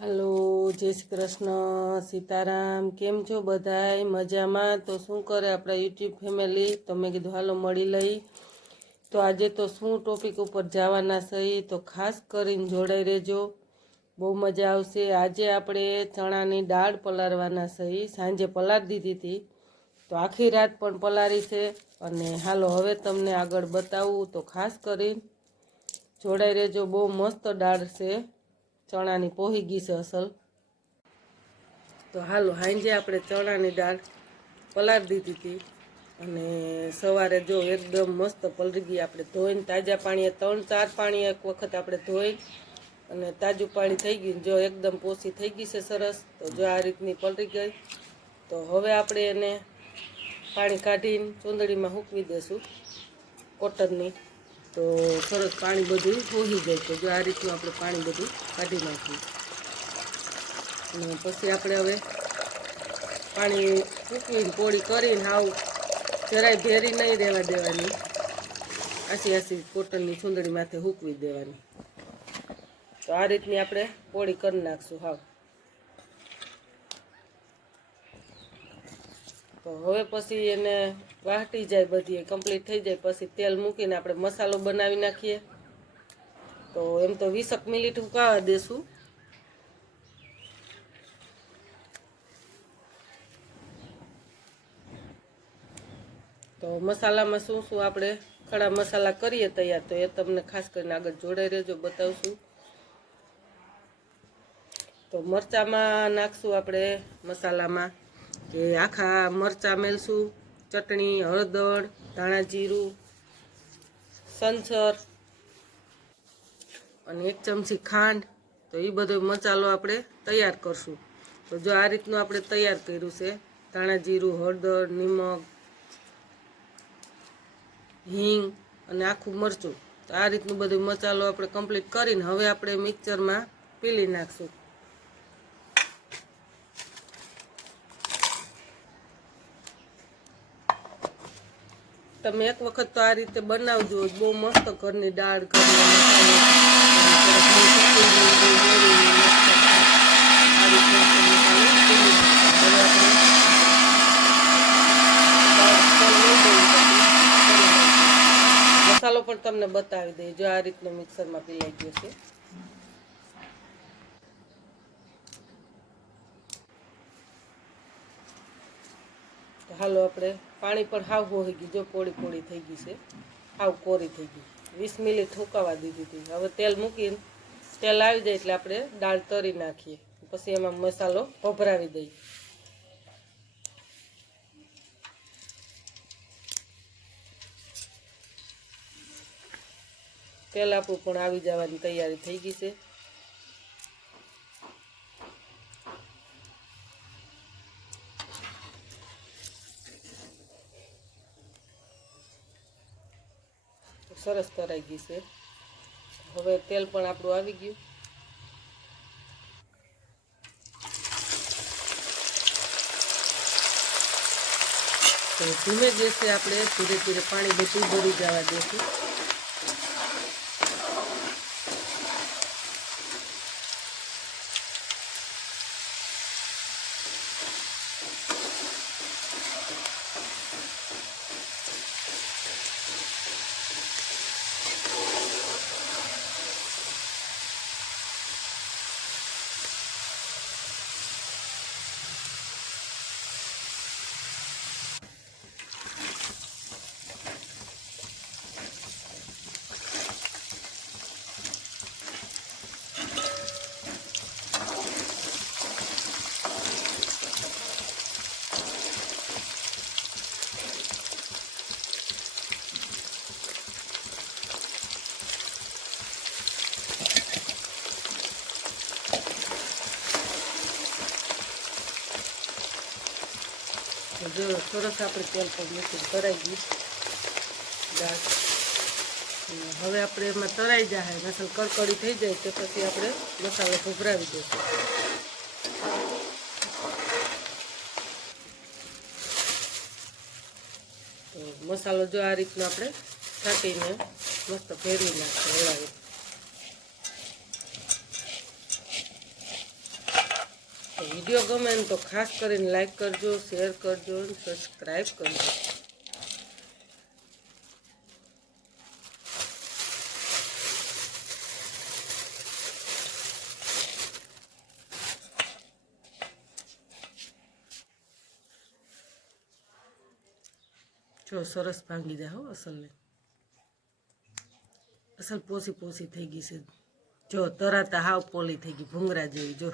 હાલો, જય શ્રી કૃષ્ણ, સીતારામ, કેમ છો બધાય? મજામાં? તો શું કરે આપણા યુટ્યુબ ફેમિલી? તો મેં કીધું, હાલો, મળી લઈ. તો આજે તો શું ટોપિક ઉપર જવાના સહી તો ખાસ કરીને જોડાઈ રહેજો. બહુ મજા આવશે. આજે આપણે ચણાની દાળ પલાળવાના સહી સાંજે પલાર દીધી હતી તો આખી રાત પણ પલાળી છે. અને હાલો, હવે તમને આગળ બતાવું તો ખાસ કરીને જોડાઈ રહેજો. બહુ મસ્ત દાળ છે. ચણાની પોહી ગઈ છે અસલ. તો હાલો, હાંજે આપણે ચણાની દાળ પલાળી દીધી હતી. અને સવારે જો એકદમ મસ્ત પલળી ગઈ આપણે ધોઈને, તાજા પાણીએ, ત્રણ, ચાર પાણી એક વખત આપણે ધોઈ અને તાજું પાણી થઈ ગયું. જો એકદમ પોસી થઈ ગઈ છે સરસ, તો જો આ રીતની પલળી ગઈ. તો હવે આપણે એને પાણી કાઢીને ચૂંદડીમાં સૂકવી દેશું કોટનની. તો સરસ પાણી બધું હોઈ જાય છે. જો આ રીતનું આપણે પાણી બધું કાઢી અને પછી આપણે હવે પાણી સૂકવીને પોળી કરીને હાવ જરાય ભેરી નહીં રહેવા દેવાની. આસી આસી કોટનની સુંદડી માથે હૂકવી દેવાની. તો આ રીતની આપણે પોળી કરી નાખશું હાવ. તો હવે પછી એને વાટી જાય બધી કમ્પ્લીટ થઈ જાય, પછી તેલ મૂકીને આપણે મસાલો બનાવી નાખીએ. તો એમ તો વીસક મિનિટ ઉકાવા દેશું. તો મસાલામાં શું શું આપણે ખડા મસાલા કરીએ તૈયાર, તો એ તમને ખાસ કરીને આગળ જોડાઈ રહેજો, બતાવશું. તો મરચામાં નાખશું આપણે મસાલામાં. કે આખા મરચાં મેલશું ચટણી, હળદર, ધાણા જીરું, સંસર અને એક ચમચી ખાંડ. તો એ બધો મસાલો આપણે તૈયાર કરશું. તો જો આ રીતનું આપણે તૈયાર કર્યું છે, ધાણા જીરું, હળદર, નિમક, હિંગ અને આખું મરચું. તો આ રીતનું બધું મસાલો આપણે કમ્પ્લીટ કરીને હવે આપણે મિક્સરમાં પીલી નાખશું. તમે એક વખત તો આ રીતે બનાવજો બહુ મસ્ત ઘરની દાળ કરી મસાલો પણ તમને બતાવી દઈએ, જો આ રીતનો મિક્સરમાં પીલાઈ ગયો છે. હાલો આપણે પાણી પણ હાવ હોઈ ગયું, જો પોળી પોળી થઈ ગઈ છે. હાવ કોરી થઈ ગઈ. વીસ મિનિટ ઠોકાવા દીધી હતી. હવે તેલ મૂકીને તેલ આવી જાય એટલે આપણે દાળ તરી નાખીએ. પછી એમાં મસાલો ભભરાવી દઈએ. તેલ આપણું પણ આવી જવાની તૈયારી થઈ ગઈ છે. સરસ તરાઈ ગઈ છે. હવે તેલ પણ આપણું આવી ગયું. તો ધીમે ગેસે આપણે ધીરે ધીરે પાણી બધું ભરી જવા દેશું. જો સરસ આપણે તેલ પર મૂકી કરાવી દાળ. હવે આપણે એમાં તરાઈ જાય મસાલો કડકડી થઈ જાય તો પછી આપણે મસાલો ભભરાવી દઈશું મસાલો જો આ રીતનો આપણે છાંટીને મસ્ત ફેરવી નાખીએ હલાવી વીડિયો ગમે ને તો ખાસ કરીને લાઈક કરજો શેર કરજો અને સબસ્ક્રાઈબ કરજો. જો સરસ ભાંગી જાય હો અસલને. અસલ પોસી પોસી થઈ ગઈ છે. જો તરાતા હાવ પોલી થઈ ગઈ, ભૂંગરા જેવી, જો.